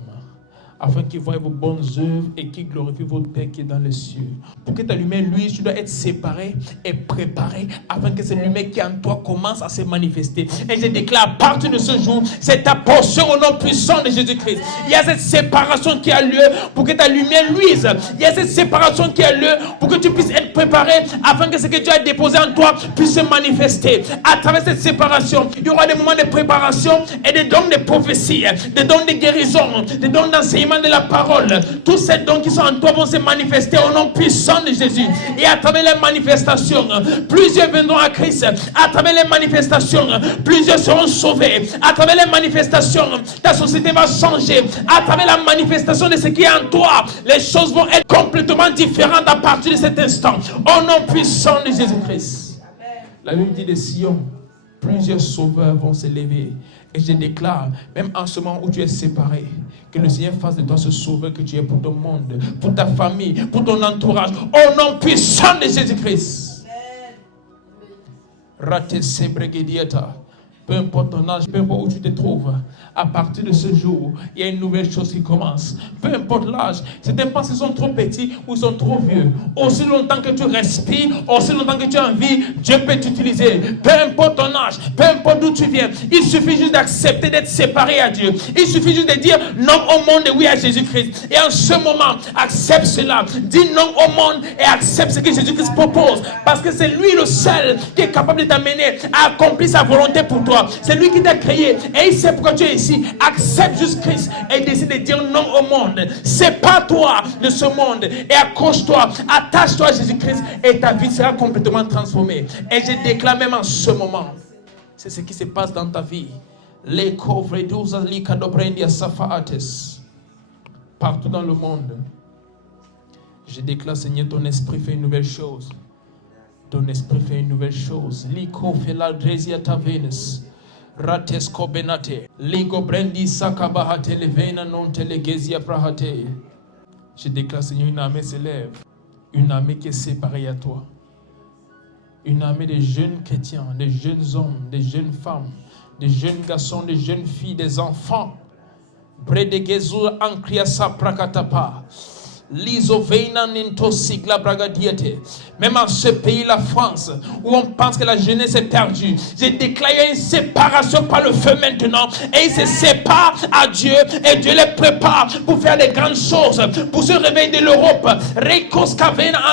afin qu'ils voient vos bonnes œuvres et qu'ils glorifient votre Père qui est dans les cieux. Pour que ta lumière luise, tu dois être séparé et préparé afin que cette lumière qui est en toi commence à se manifester. Et je déclare à partir de ce jour, c'est ta portion au nom puissant de Jésus-Christ. Il y a cette séparation qui a lieu pour que ta lumière luise. Il y a cette séparation qui a lieu pour que tu puisses être préparé afin que ce que Dieu a déposé en toi puisse se manifester. À travers cette séparation, il y aura des moments de préparation et des dons de prophétie, des dons de guérison, des dons d'enseignement de la parole. Tous ces dons qui sont en toi vont se manifester au nom puissant de Jésus. Et à travers les manifestations, plusieurs viendront à Christ. À travers les manifestations, plusieurs seront sauvés. À travers les manifestations, ta société va changer. À travers la manifestation de ce qui est en toi, les choses vont être complètement différentes à partir de cet instant. Au nom puissant de Jésus-Christ. La Bible dit de Sion, plusieurs sauveurs vont se lever. Et je déclare, même en ce moment où tu es séparé, que le Seigneur fasse de toi ce sauveur que tu es pour ton monde, pour ta famille, pour ton entourage, au nom puissant de Jésus-Christ. Rate sebregedieta. Peu importe ton âge, peu importe où tu te trouves, à partir de ce jour, il y a une nouvelle chose qui commence. Peu importe l'âge, c'est pas s'ils sont trop petits ou ils sont trop vieux. Aussi longtemps que tu respires, aussi longtemps que tu as envie, Dieu peut t'utiliser. Peu importe ton âge, peu importe d'où tu viens, il suffit juste d'accepter d'être séparé à Dieu. Il suffit juste de dire non au monde et oui à Jésus-Christ. Et en ce moment, accepte cela. Dis non au monde et accepte ce que Jésus-Christ propose. Parce que c'est lui le seul qui est capable de t'amener à accomplir sa volonté pour toi. C'est lui qui t'a créé et il sait pourquoi tu es ici. Accepte juste Christ et décide de dire non au monde. Sépare-toi de ce monde et accroche-toi, attache-toi à Jésus-Christ et ta vie sera complètement transformée. Et je déclare même en ce moment, c'est ce qui se passe dans ta vie. Partout dans le monde, je déclare, Seigneur, ton esprit fait une nouvelle chose. Ton esprit fait une nouvelle chose. Liko feladresia tavenes. Ratesco benate. Ligo brendi sakabahate levena non telegezia prahate. Je déclare, Seigneur, une armée s'élève. Une armée qui est séparée à toi. Une armée de jeunes chrétiens, de jeunes hommes, de jeunes femmes, de jeunes garçons, de jeunes filles, des enfants. Bredegezu ankria saprakatapa. Même en ce pays, la France, où on pense que la jeunesse est perdue, j'ai déclaré une séparation par le feu maintenant. Et ils se séparent à Dieu et Dieu les prépare pour faire des grandes choses, pour se réveiller de l'Europe.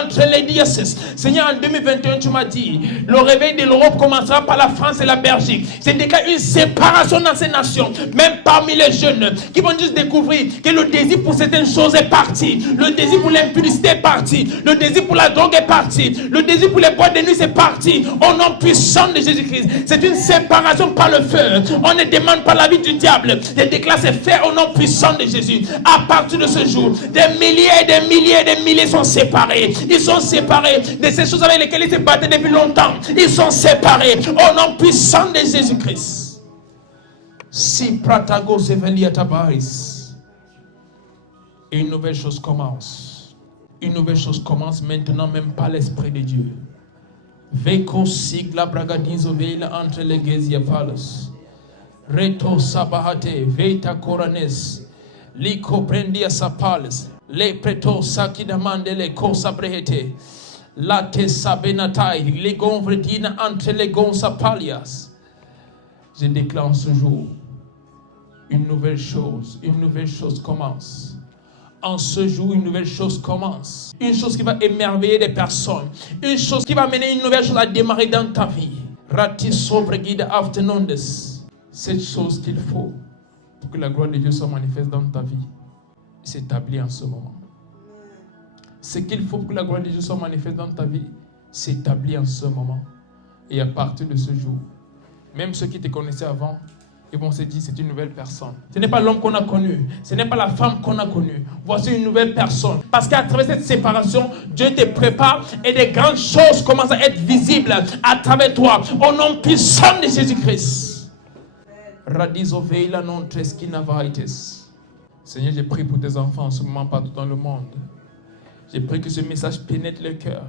Entre les diocèses. Seigneur, en 2021, tu m'as dit, le réveil de l'Europe commencera par la France et la Belgique. J'ai déclaré une séparation dans ces nations, même parmi les jeunes qui vont juste découvrir que le désir pour certaines choses est parti. Le désir pour l'impudicité est parti. Le désir pour la drogue est parti. Le désir pour les boîtes de nuit c'est parti. Au nom puissant de Jésus-Christ. C'est une séparation par le feu. On ne demande pas la vie du diable. Je déclare c'est fait au nom puissant de Jésus. À partir de ce jour, des milliers et des milliers et des milliers sont séparés. Ils sont séparés de ces choses avec lesquelles ils se battaient depuis longtemps. Ils sont séparés au nom puissant de Jésus-Christ. Si pratago sevelia tabaris. Et une nouvelle chose commence. Une nouvelle chose commence maintenant, même par l'Esprit de Dieu. Veko sigla bragadizo veila entre les gezia palos. Reto sabahate veita coranes. Liko prendia sapales. Les prétos qui demandent les causes brehete. La tessa benatai, les gonvredines entre les gonsa palias. Je déclare en ce jour une nouvelle chose commence. En ce jour, une nouvelle chose commence. Une chose qui va émerveiller des personnes. Une chose qui va mener une nouvelle chose à démarrer dans ta vie. Rati sobre guide afternoons. Cette chose qu'il faut pour que la gloire de Dieu soit manifeste dans ta vie s'établit en ce moment. Ce qu'il faut pour que la gloire de Dieu soit manifeste dans ta vie s'établit en ce moment. Et à partir de ce jour, même ceux qui te connaissaient avant, ils vont se dire, c'est une nouvelle personne. Ce n'est pas l'homme qu'on a connu. Ce n'est pas la femme qu'on a connue. Voici une nouvelle personne. Parce qu'à travers cette séparation, Dieu te prépare et des grandes choses commencent à être visibles à travers toi. Au nom puissant de Jésus-Christ. Radizoveila non treskinavaites. Seigneur, j'ai prié pour tes enfants en ce moment partout dans le monde. J'ai prié que ce message pénètre le cœur.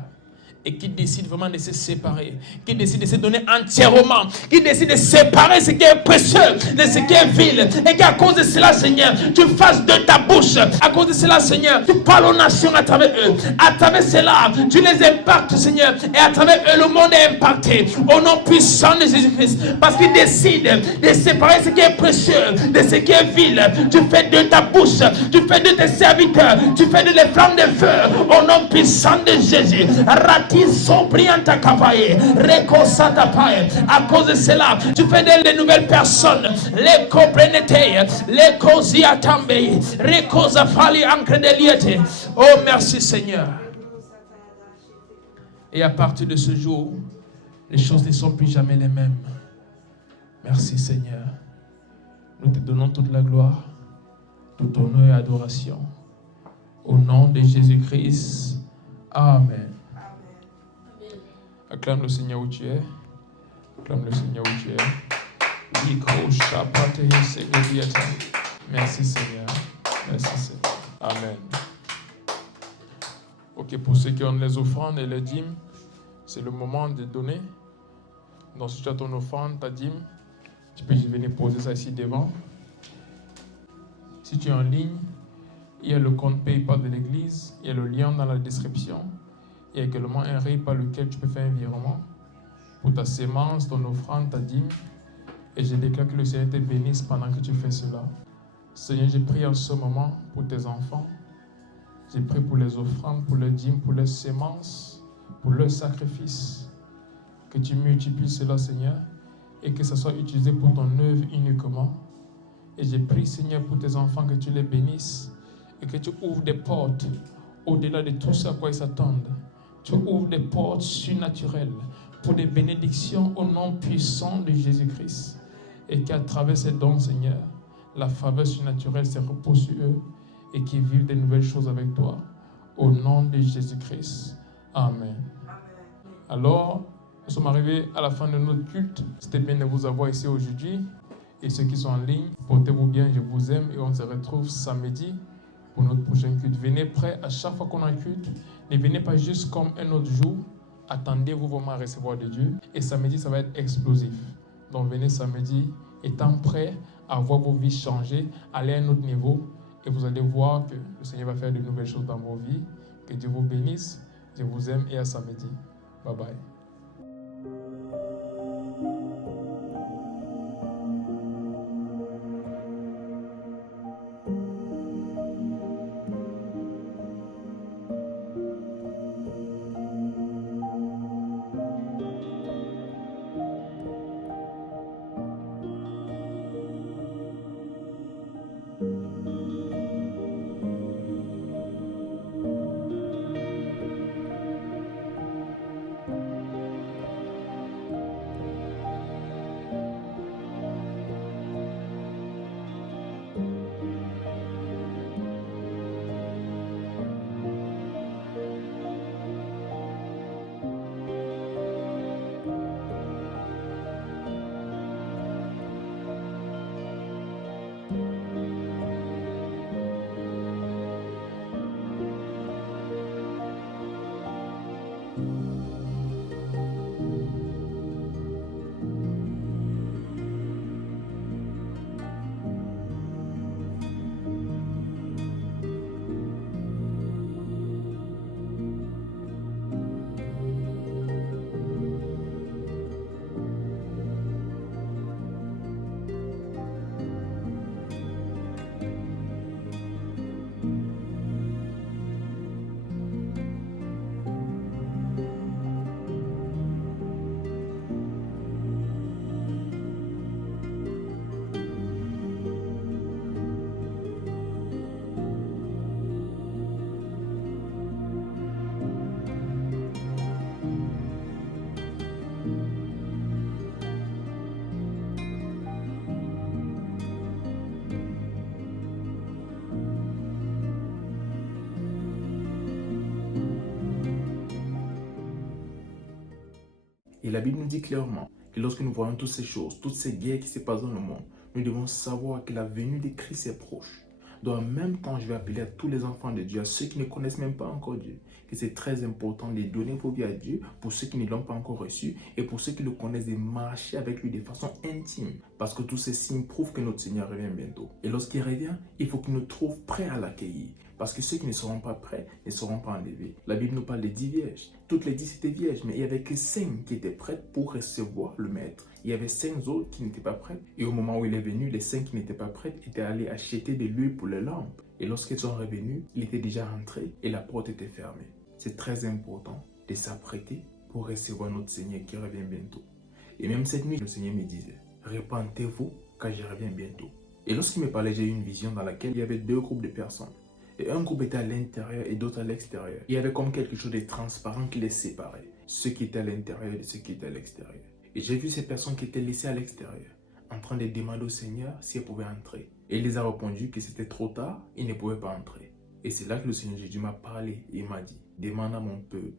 Et qui décide vraiment de se séparer, qui décide de se donner entièrement, qui décide de séparer ce qui est précieux de ce qui est vil, et qu'à cause de cela, Seigneur, tu fasses de ta bouche, à cause de cela, Seigneur, tu parles aux nations à travers eux, à travers cela, tu les impactes, Seigneur, et à travers eux, le monde est impacté, au nom puissant de Jésus-Christ, parce qu'il décide de séparer ce qui est précieux de ce qui est vil. Tu fais de ta bouche, tu fais de tes serviteurs, tu fais de les flammes de feu, au nom puissant de Jésus. À cause de cela, tu fais des nouvelles personnes. Les comprenez, les cosiatambe, les cosafali ancredeliete. Oh, merci Seigneur. Et à partir de ce jour, les choses ne sont plus jamais les mêmes. Merci Seigneur. Nous te donnons toute la gloire, tout honneur et adoration. Au nom de Jésus-Christ. Amen. Acclame le Seigneur où tu es. Acclame le Seigneur où tu es. Merci Seigneur. Merci Seigneur. Amen. Ok, pour ceux qui ont les offrandes et les dîmes, c'est le moment de donner. Donc si tu as ton offrande, ta dîme, tu peux venir poser ça ici devant. Si tu es en ligne, il y a le compte PayPal de l'église, il y a le lien dans la description. Il y a également un rail par lequel tu peux faire un virement pour ta sémence, ton offrande, ta dîme. Et je déclare que le Seigneur te bénisse pendant que tu fais cela. Seigneur, je prie en ce moment pour tes enfants. Je prie pour les offrandes, pour leurs dîmes, pour leurs sémences, pour leurs sacrifices. Que tu multiplies cela, Seigneur, et que ça soit utilisé pour ton œuvre uniquement. Et je prie, Seigneur, pour tes enfants, que tu les bénisses et que tu ouvres des portes au-delà de tout ce à quoi ils s'attendent. Tu ouvres des portes surnaturelles pour des bénédictions au nom puissant de Jésus-Christ. Et qu'à travers ces dons, Seigneur, la faveur surnaturelle se repose sur eux et qu'ils vivent de nouvelles choses avec toi. Au nom de Jésus-Christ. Amen. Alors, nous sommes arrivés à la fin de notre culte. C'était bien de vous avoir ici aujourd'hui. Et ceux qui sont en ligne, portez-vous bien, je vous aime et on se retrouve samedi pour notre prochain culte. Venez prêts à chaque fois qu'on a un culte. Ne venez pas juste comme un autre jour. Attendez-vous vraiment à recevoir de Dieu. Et samedi, ça va être explosif. Donc venez samedi, étant prêts à voir vos vies changer, aller à un autre niveau. Et vous allez voir que le Seigneur va faire de nouvelles choses dans vos vies. Que Dieu vous bénisse. Je vous aime et à samedi. Bye bye. Et la Bible nous dit clairement que lorsque nous voyons toutes ces choses, toutes ces guerres qui se passent dans le monde, nous devons savoir que la venue de Christ est proche. Donc en même temps, je vais appeler à tous les enfants de Dieu, à ceux qui ne connaissent même pas encore Dieu, que c'est très important de donner vos vies à Dieu pour ceux qui ne l'ont pas encore reçu et pour ceux qui le connaissent, de marcher avec lui de façon intime. Parce que tous ces signes prouvent que notre Seigneur revient bientôt. Et lorsqu'il revient, il faut qu'il nous trouve prêts à l'accueillir. Parce que ceux qui ne seront pas prêts ne seront pas enlevés. La Bible nous parle de 10 vierges. Toutes les 10 étaient vierges, mais il n'y avait que 5 qui étaient prêtes pour recevoir le maître. Il y avait 5 autres qui n'étaient pas prêtes. Et au moment où il est venu, les 5 qui n'étaient pas prêtes étaient allés acheter de l'huile pour les lampes. Et lorsqu'ils sont revenus, il était déjà rentré et la porte était fermée. C'est très important de s'apprêter pour recevoir notre Seigneur qui revient bientôt. Et même cette nuit, le Seigneur me disait, repentez-vous car je reviens bientôt. Et lorsqu'il me parlait, j'ai eu une vision dans laquelle il y avait 2 groupes de personnes. Et un groupe était à l'intérieur et d'autres à l'extérieur. Il y avait comme quelque chose de transparent qui les séparait. Ceux qui étaient à l'intérieur et ceux qui étaient à l'extérieur. Et j'ai vu ces personnes qui étaient laissées à l'extérieur, en train de demander au Seigneur si elles pouvaient entrer. Et il les a répondu que c'était trop tard, ils ne pouvaient pas entrer. Et c'est là que le Seigneur Jésus m'a parlé et m'a dit, demande à mon peuple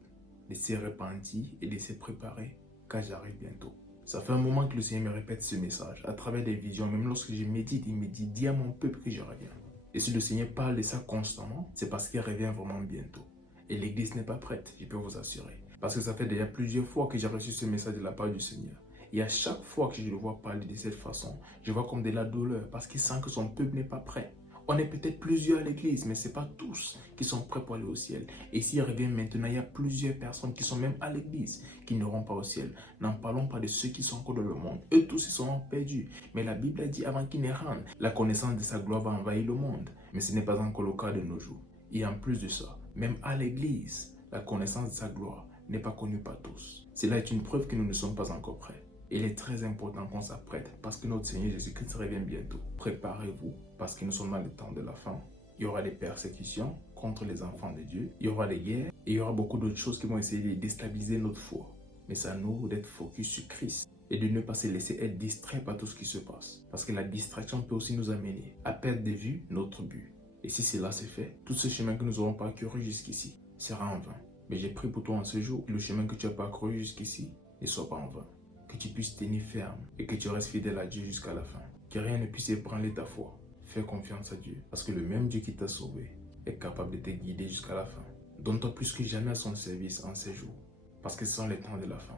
de se repentir et de se préparer, car j'arrive bientôt. Ça fait un moment que le Seigneur me répète ce message, à travers des visions, même lorsque je médite, il me dit, dis à mon peuple que je reviens. Et si le Seigneur parle de ça constamment, c'est parce qu'il revient vraiment bientôt. Et l'église n'est pas prête, je peux vous assurer. Parce que ça fait déjà plusieurs fois que j'ai reçu ce message de la part du Seigneur. Et à chaque fois que je le vois parler de cette façon, je vois comme de la douleur parce qu'il sent que son peuple n'est pas prêt. On est peut-être plusieurs à l'église, mais ce n'est pas tous qui sont prêts pour aller au ciel. Et s'il revient maintenant, il y a plusieurs personnes qui sont même à l'église qui n'auront pas au ciel. N'en parlons pas de ceux qui sont encore dans le monde. Eux tous, ils seront perdus. Mais la Bible a dit avant qu'ils ne rentrent, la connaissance de sa gloire va envahir le monde. Mais ce n'est pas encore le cas de nos jours. Et en plus de ça, même à l'église, la connaissance de sa gloire n'est pas connue par tous. Cela est une preuve que nous ne sommes pas encore prêts. Il est très important qu'on s'apprête parce que notre Seigneur Jésus-Christ revient bientôt. Préparez-vous parce que nous sommes dans le temps de la fin. Il y aura des persécutions contre les enfants de Dieu. Il y aura des guerres et il y aura beaucoup d'autres choses qui vont essayer de déstabiliser notre foi. Mais c'est à nous d'être focus sur Christ et de ne pas se laisser être distrait par tout ce qui se passe. Parce que la distraction peut aussi nous amener à perdre de vue notre but. Et si cela se fait, tout ce chemin que nous aurons parcouru jusqu'ici sera en vain. Mais j'ai prié pour toi en ce jour que le chemin que tu as parcouru jusqu'ici ne soit pas en vain. Que tu puisses tenir ferme et que tu restes fidèle à Dieu jusqu'à la fin. Que rien ne puisse ébranler ta foi. Fais confiance à Dieu parce que le même Dieu qui t'a sauvé est capable de te guider jusqu'à la fin. Donne-toi plus que jamais à son service en ces jours parce que ce sont les temps de la fin.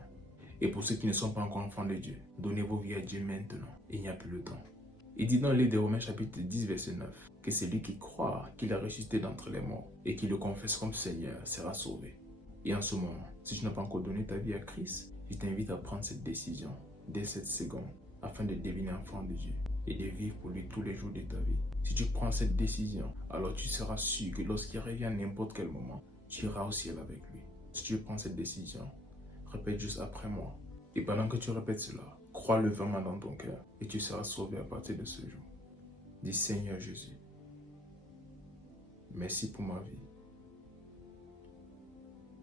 Et pour ceux qui ne sont pas encore enfants de Dieu, donnez vos vies à Dieu maintenant. Il n'y a plus le temps. Il dit dans le livre de Romains chapitre 10 verset 9 que celui qui croit qu'il a ressuscité d'entre les morts et qui le confesse comme Seigneur sera sauvé. Et en ce moment, si tu n'as pas encore donné ta vie à Christ, je t'invite à prendre cette décision dès cette seconde afin de devenir enfant de Dieu et de vivre pour lui tous les jours de ta vie. Si tu prends cette décision, alors tu seras sûr que lorsqu'il revient à n'importe quel moment, tu iras au ciel avec lui. Si tu prends cette décision, répète juste après moi. Et pendant que tu répètes cela, crois-le vraiment dans ton cœur et tu seras sauvé à partir de ce jour. Dis Seigneur Jésus, merci pour ma vie.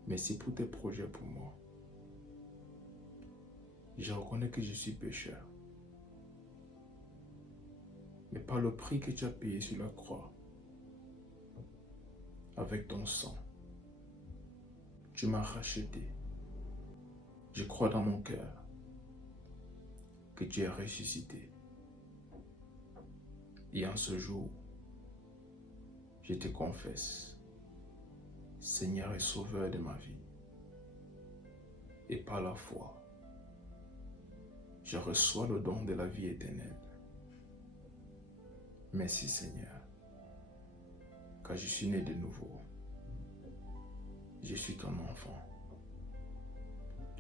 Merci pour tes projets pour moi. Je reconnais que je suis pécheur. Mais par le prix que tu as payé sur la croix, avec ton sang, tu m'as racheté. Je crois dans mon cœur que tu es ressuscité. Et en ce jour, je te confesse, Seigneur et Sauveur de ma vie. Et par la foi, je reçois le don de la vie éternelle. Merci Seigneur, car je suis né de nouveau. Je suis ton enfant.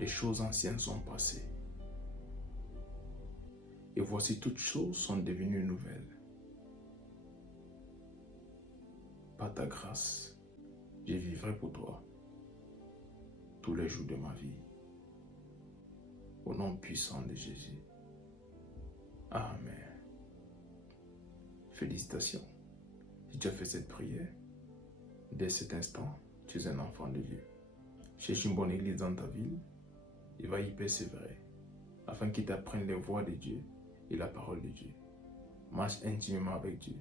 Les choses anciennes sont passées. Et voici toutes choses sont devenues nouvelles. Par ta grâce, je vivrai pour toi tous les jours de ma vie. Au nom puissant de Jésus. Amen. Félicitations. Si tu as fait cette prière, dès cet instant, tu es un enfant de Dieu. Cherche une bonne église dans ta ville et va y persévérer afin qu'il t'apprenne les voies de Dieu et la parole de Dieu. Marche intimement avec Dieu.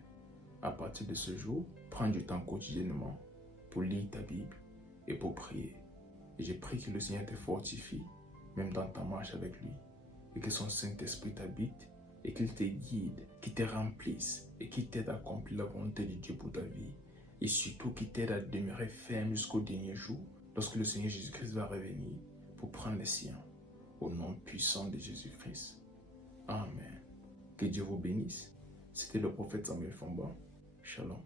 À partir de ce jour, prends du temps quotidiennement pour lire ta Bible et pour prier. Et je prie que le Seigneur te fortifie même dans ta marche avec lui. Et que son Saint-Esprit t'habite et qu'il te guide, qu'il te remplisse et qu'il t'aide à accomplir la volonté de Dieu pour ta vie. Et surtout qu'il t'aide à demeurer ferme jusqu'au dernier jour, lorsque le Seigneur Jésus-Christ va revenir pour prendre les siens. Au nom puissant de Jésus-Christ. Amen. Que Dieu vous bénisse. C'était le prophète Samuel Famba. Shalom.